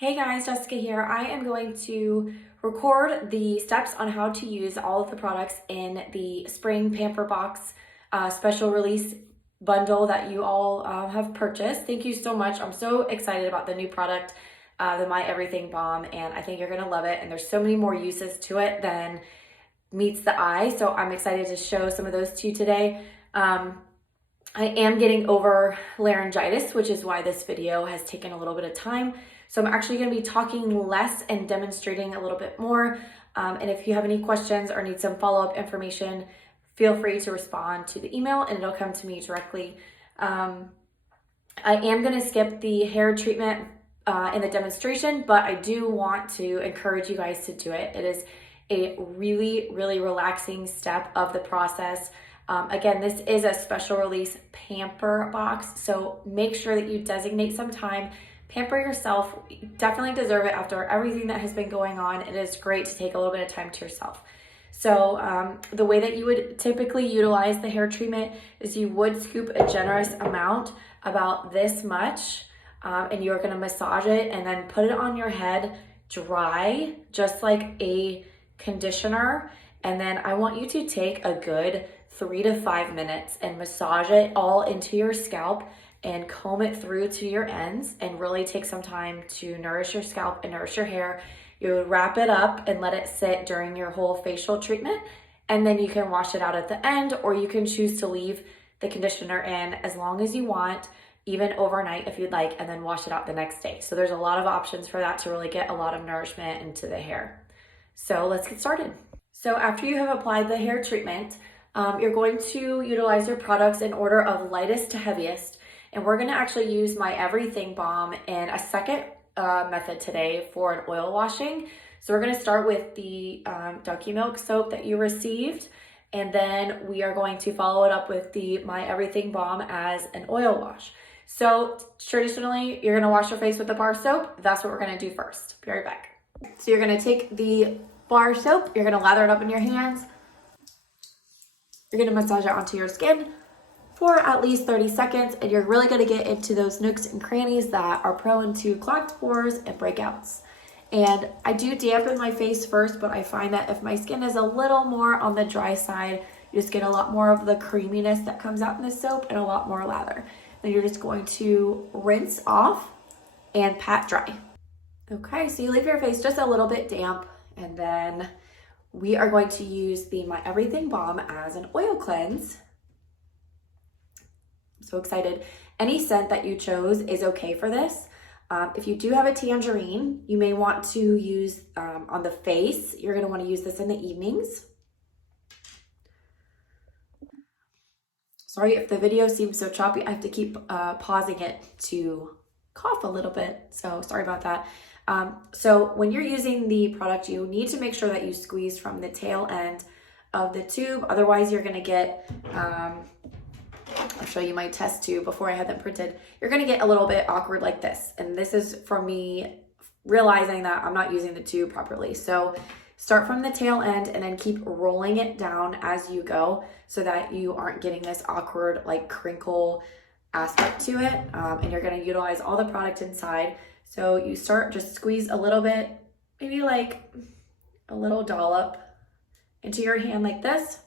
Hey guys, Jessica here. I am going to record the steps on how to use all of the products in the spring Pamper box special release bundle that you all have purchased. Thank you so much. I'm so excited about the new product, the My Everything Balm, and I think you're gonna love it. And there's so many more uses to it than meets the eye. So I'm excited to show some of those to you today. I am getting over laryngitis, which is why this video has taken a little bit of time. So I'm actually going to be talking less and demonstrating a little bit more. And if you have any questions or need some follow-up information, feel free to respond to the email and it'll come to me directly. I am going to skip the hair treatment in the demonstration, but I do want to encourage you guys to do it. It is a really, really relaxing step of the process. Again, this is a special release Pamper box, so make sure that you designate some time. Pamper yourself. You definitely deserve it after everything that has been going on. It is great to take a little bit of time to yourself. So the way that you would typically utilize the hair treatment is you would scoop a generous amount, about this much, and you're going to massage it and then put it on your head dry, just like a conditioner. And then I want you to take a good 3 to 5 minutes and massage it all into your scalp and comb it through to your ends and really take some time to nourish your scalp and nourish your hair. You would wrap it up and let it sit during your whole facial treatment, and then you can wash it out at the end, or you can choose to leave the conditioner in as long as you want, even overnight if you'd like, and then wash it out the next day. So there's a lot of options for that to really get a lot of nourishment into the hair. So let's get started. So after you have applied the hair treatment, you're going to utilize your products in order of lightest to heaviest. And we're gonna actually use My Everything Balm in a second method today for an oil washing. So we're gonna start with the Donkey Milk soap that you received. And then we are going to follow it up with the My Everything Balm as an oil wash. So traditionally, you're gonna wash your face with the bar soap. That's what we're gonna do first. Be right back. So you're gonna take the bar soap, you're gonna lather it up in your hands. You're gonna massage it onto your skin for at least 30 seconds, and you're really gonna get into those nooks and crannies that are prone to clogged pores and breakouts. And I do dampen my face first, but I find that if my skin is a little more on the dry side, you just get a lot more of the creaminess that comes out in the soap and a lot more lather. Then you're just going to rinse off and pat dry. Okay, so you leave your face just a little bit damp, and then we are going to use the My Everything Balm as an oil cleanse. I'm so excited. Any scent that you chose is okay for this. If you do have a tangerine, you may want to use on the face. You're going to want to use this in the evenings. Sorry if the video seems so choppy. I have to keep pausing it to cough a little bit. So sorry about that. So when you're using the product, you need to make sure that you squeeze from the tail end of the tube. Otherwise, you're going to get, I'll show you my test tube before I had them printed. You're going to get a little bit awkward like this. And this is from me realizing that I'm not using the tube properly. So start from the tail end and then keep rolling it down as you go so that you aren't getting this awkward like crinkle aspect to it. And you're going to utilize all the product inside. So you start, just squeeze a little bit, maybe like a little dollop into your hand like this.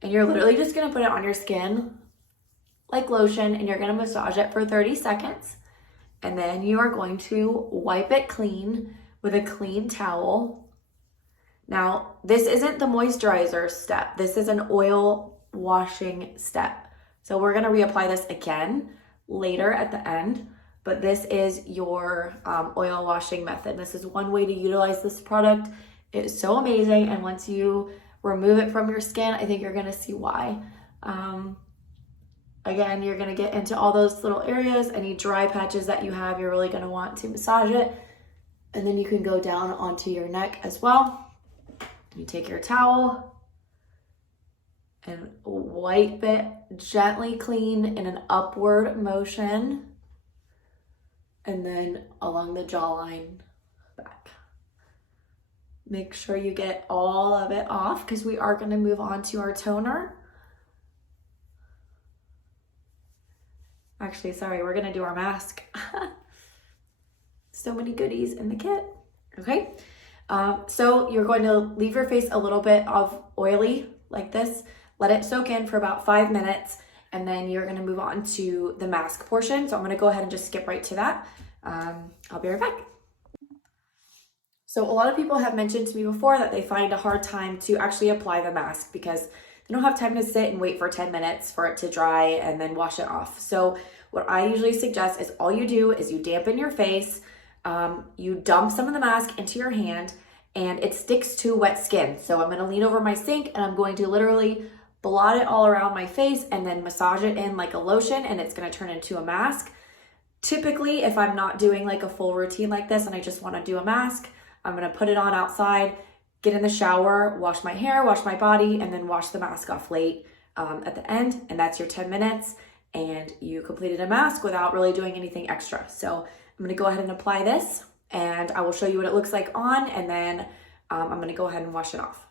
And you're literally just gonna put it on your skin like lotion, and you're gonna massage it for 30 seconds. And then you are going to wipe it clean with a clean towel. Now, this isn't the moisturizer step. This is an oil washing step. So we're gonna reapply this again later at the end. But this is your oil washing method. This is one way to utilize this product. It is so amazing. And once you remove it from your skin, I think you're gonna see why. Again, you're gonna get into all those little areas. Any dry patches that you have, you're really gonna want to massage it. And then you can go down onto your neck as well. You take your towel and wipe it gently clean in an upward motion. And then along the jawline back. Make sure you get all of it off because we are going to move on to our toner. Actually, sorry, we're going to do our mask. So many goodies in the kit. Okay, so you're going to leave your face a little bit of oily like this. Let it soak in for about 5 minutes, and then you're gonna move on to the mask portion. So I'm gonna go ahead and just skip right to that. I'll be right back. So a lot of people have mentioned to me before that they find a hard time to actually apply the mask because they don't have time to sit and wait for 10 minutes for it to dry and then wash it off. So what I usually suggest is all you do is you dampen your face, you dump some of the mask into your hand, and it sticks to wet skin. So I'm gonna lean over my sink and I'm going to literally blot it all around my face and then massage it in like a lotion, and it's gonna turn into a mask. Typically, if I'm not doing like a full routine like this and I just wanna do a mask, I'm gonna put it on outside, get in the shower, wash my hair, wash my body, and then wash the mask off late at the end. And that's your 10 minutes. And you completed a mask without really doing anything extra. So I'm gonna go ahead and apply this, and I will show you what it looks like on, and then I'm gonna go ahead and wash it off.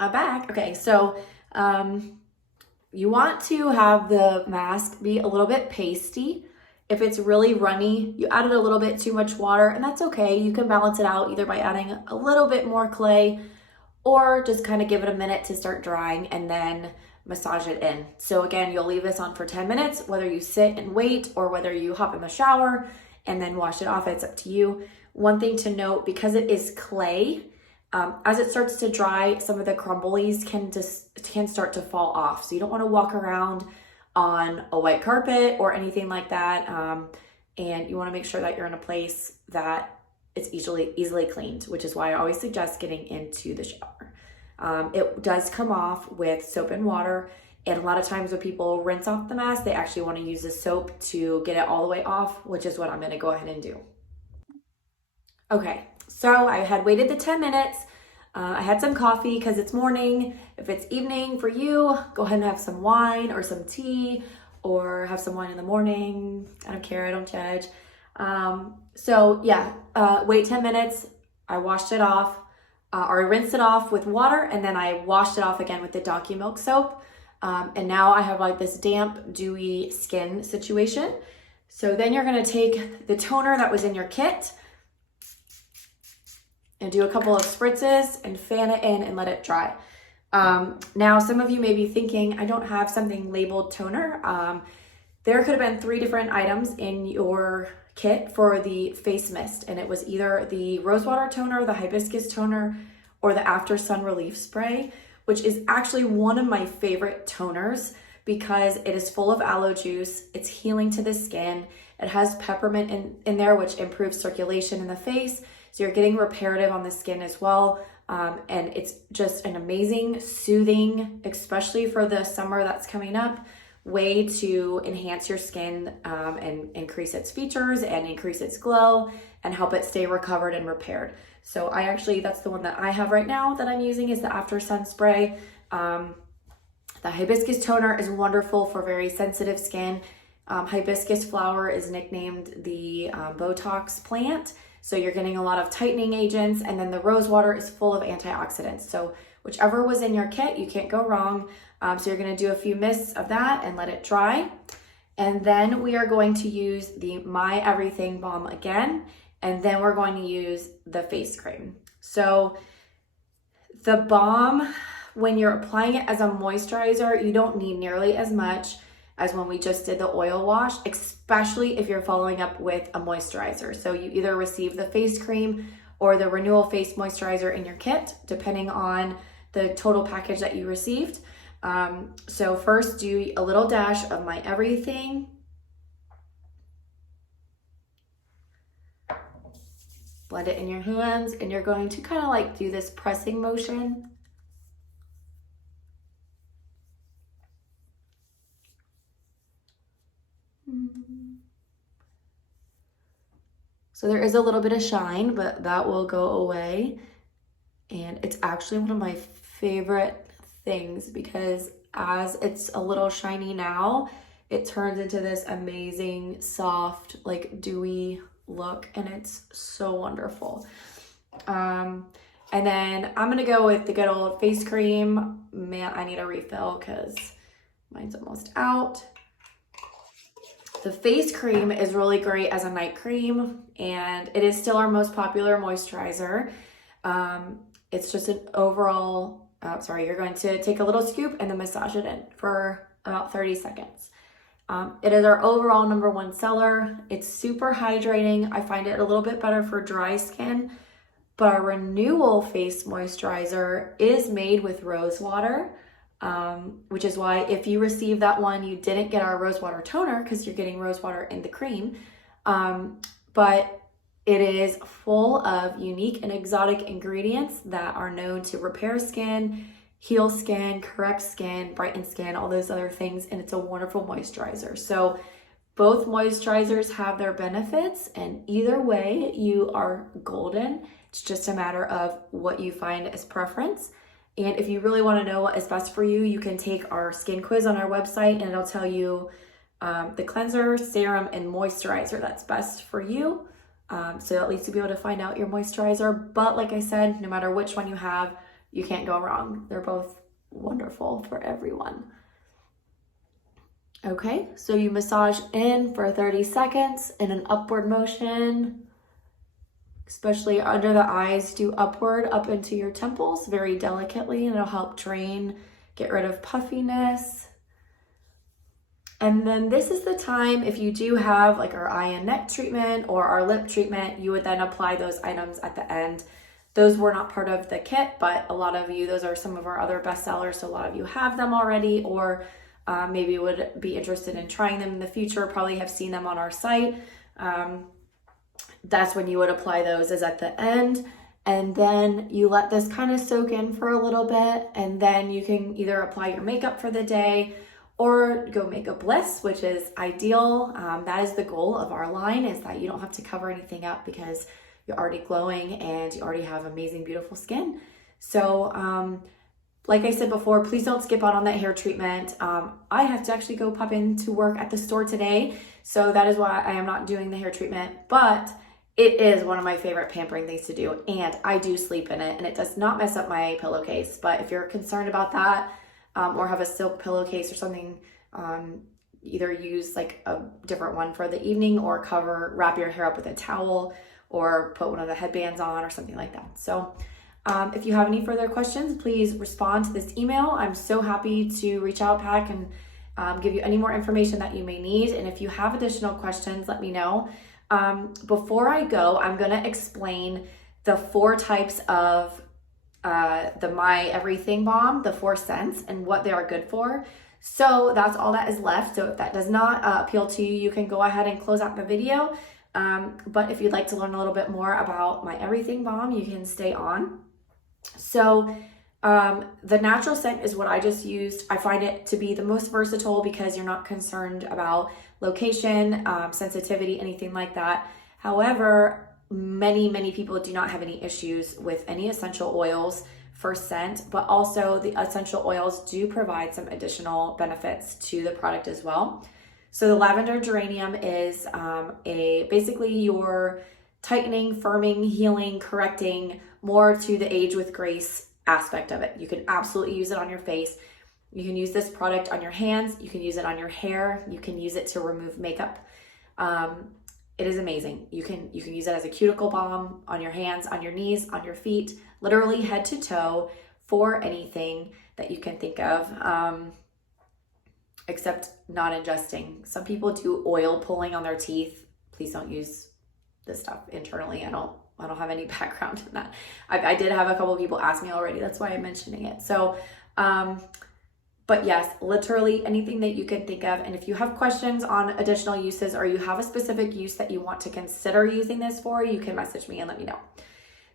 I'm back. Okay, so you want to have the mask be a little bit pasty. If it's really runny, you added a little bit too much water, and that's okay. You can balance it out either by adding a little bit more clay or just kind of give it a minute to start drying and then massage it in. So again, you'll leave this on for 10 minutes, whether you sit and wait or whether you hop in the shower and then wash it off, it's up to you. One thing to note, because it is clay, as it starts to dry, some of the crumblies can start to fall off. So you don't want to walk around on a white carpet or anything like that. And you want to make sure that you're in a place that it's easily cleaned, which is why I always suggest getting into the shower. It does come off with soap and water. And a lot of times when people rinse off the mask, they actually want to use the soap to get it all the way off, which is what I'm going to go ahead and do. Okay, so I had waited the 10 minutes. I had some coffee because it's morning. If it's evening for you, go ahead and have some wine or some tea, or have some wine in the morning. I don't care, I don't judge. Wait 10 minutes. I washed it off, or I rinsed it off with water, and then I washed it off again with the donkey milk soap. And now I have like this damp, dewy skin situation. So then you're gonna take the toner that was in your kit and do a couple of spritzes and fan it in and let it dry. Now, some of you may be thinking, I don't have something labeled toner. There could have been 3 different items in your kit for the face mist, and it was either the rosewater toner, the hibiscus toner, or the after sun relief spray, which is actually one of my favorite toners because it is full of aloe juice. It's healing to the skin. It has peppermint in there, which improves circulation in the face. So you're getting reparative on the skin as well. And it's just an amazing, soothing, especially for the summer that's coming up, way to enhance your skin and increase its features and increase its glow and help it stay recovered and repaired. So that's the one that I have right now that I'm using, is the After Sun Spray. The hibiscus toner is wonderful for very sensitive skin. Hibiscus flower is nicknamed the Botox plant. So you're getting a lot of tightening agents, and then the rose water is full of antioxidants. So whichever was in your kit, you can't go wrong. So you're gonna do a few mists of that and let it dry. And then we are going to use the My Everything Balm again, and then we're going to use the face cream. So the balm, when you're applying it as a moisturizer, you don't need nearly as much as when we just did the oil wash, especially if you're following up with a moisturizer. So you either receive the face cream or the Renewal Face Moisturizer in your kit, depending on the total package that you received. So first do a little dash of My Everything. Blend it in your hands, and you're going to kind of like do this pressing motion. So there is a little bit of shine, but that will go away. And it's actually one of my favorite things because as it's a little shiny now, it turns into this amazing, soft, like dewy look, and it's so wonderful. And then I'm gonna go with the good old face cream. Man, I need a refill because mine's almost out. The face cream is really great as a night cream, and it is still our most popular moisturizer. It's just an overall, you're going to take a little scoop and then massage it in for about 30 seconds. It is our overall #1 seller. It's super hydrating. I find it a little bit better for dry skin, but our Renewal Face Moisturizer is made with rose water, which is why if you receive that one, you didn't get our rose water toner because you're getting rose water in the cream. But it is full of unique and exotic ingredients that are known to repair skin, heal skin, correct skin, brighten skin, all those other things, and it's a wonderful moisturizer. So both moisturizers have their benefits, and either way, you are golden. It's just a matter of what you find as preference. And if you really want to know what is best for you, you can take our skin quiz on our website, and it'll tell you the cleanser, serum, and moisturizer that's best for you. So at least you'll be able to find out your moisturizer. But like I said, no matter which one you have, you can't go wrong. They're both wonderful for everyone. Okay, so you massage in for 30 seconds in an upward motion, especially under the eyes. Do upward up into your temples very delicately, and it'll help drain, get rid of puffiness. And then this is the time, if you do have like our eye and neck treatment or our lip treatment, you would then apply those items at the end. Those were not part of the kit, but a lot of you, those are some of our other best sellers. So a lot of you have them already, or maybe would be interested in trying them in the future, probably have seen them on our site. That's when you would apply those, is at the end. And then you let this kind of soak in for a little bit, and then you can either apply your makeup for the day or go makeup-less, which is ideal. That is the goal of our line, is that you don't have to cover anything up because you're already glowing and you already have amazing, beautiful skin. So like I said before, please don't skip out on that hair treatment. I have to actually go pop into work at the store today, so that is why I am not doing the hair treatment, but it is one of my favorite pampering things to do, and I do sleep in it, and it does not mess up my pillowcase. But if you're concerned about that, or have a silk pillowcase or something, either use like a different one for the evening, or wrap your hair up with a towel, or put one of the headbands on or something like that. So if you have any further questions, please respond to this email. I'm so happy to reach out back and give you any more information that you may need. And if you have additional questions, let me know. Before I go, I'm gonna explain the 4 types of the My Everything Balm, the 4 scents, and what they are good for. So that's all that is left. So if that does not appeal to you, you can go ahead and close out the video. But if you'd like to learn a little bit more about My Everything Balm, you can stay on. So the natural scent is what I just used. I find it to be the most versatile because you're not concerned about location, sensitivity, anything like that. However, many people do not have any issues with any essential oils for scent, but also the essential oils do provide some additional benefits to the product as well. So the lavender geranium is basically your tightening, firming, healing, correcting, more to the age with grace aspect of it. You can absolutely use it on your face. You can use this product on your hands. You can use it on your hair. You can use it to remove makeup. It is amazing. You can use it as a cuticle balm on your hands, on your knees, on your feet, literally head to toe, for anything that you can think of, except not ingesting. Some people do oil pulling on their teeth. Please don't use this stuff internally. I don't have any background in that. I did have a couple of people ask me already. That's why I'm mentioning it. So, but yes, literally anything that you can think of. And if you have questions on additional uses, or you have a specific use that you want to consider using this for, you can message me and let me know.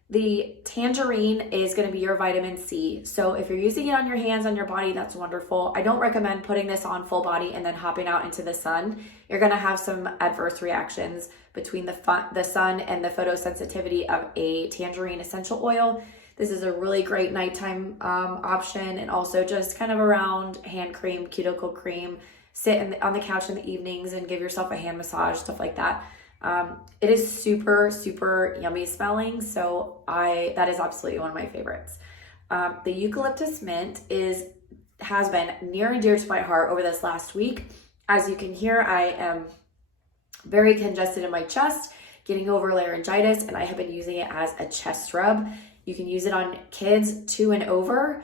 The tangerine is going to be your vitamin C. So if you're using it on your hands, on your body, that's wonderful. I don't recommend putting this on full body and then hopping out into the sun. You're going to have some adverse reactions between the sun and the photosensitivity of a tangerine essential oil. This is a really great nighttime option, and also just kind of around hand cream, cuticle cream. Sit on the couch in the evenings and give yourself a hand massage, stuff like that. It is super yummy smelling, so that is absolutely one of my favorites. The eucalyptus mint has been near and dear to my heart over this last week. As you can hear, I am very congested in my chest, getting over laryngitis, and I have been using it as a chest rub. You can use it on kids 2 and over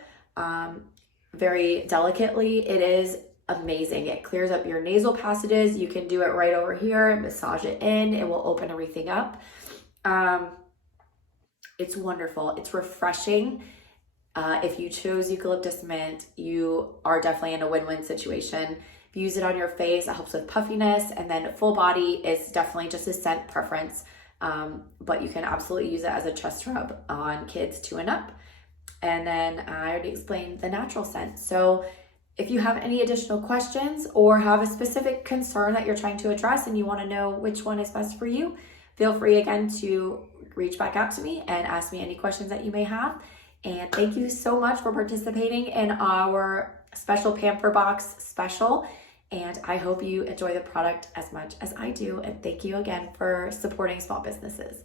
very delicately. It is amazing. It clears up your nasal passages. You can do it right over here, massage it in. It will open everything up. It's wonderful. It's refreshing. If you chose eucalyptus mint, you are definitely in a win-win situation. If you use it on your face, it helps with puffiness, and then full body is definitely just a scent preference. But you can absolutely use it as a chest rub on kids 2 and up. And then I already explained the natural scent. So if you have any additional questions or have a specific concern that you're trying to address and you want to know which one is best for you, feel free again to reach back out to me and ask me any questions that you may have. And thank you so much for participating in our special Pamper Box special. And I hope you enjoy the product as much as I do. And thank you again for supporting small businesses.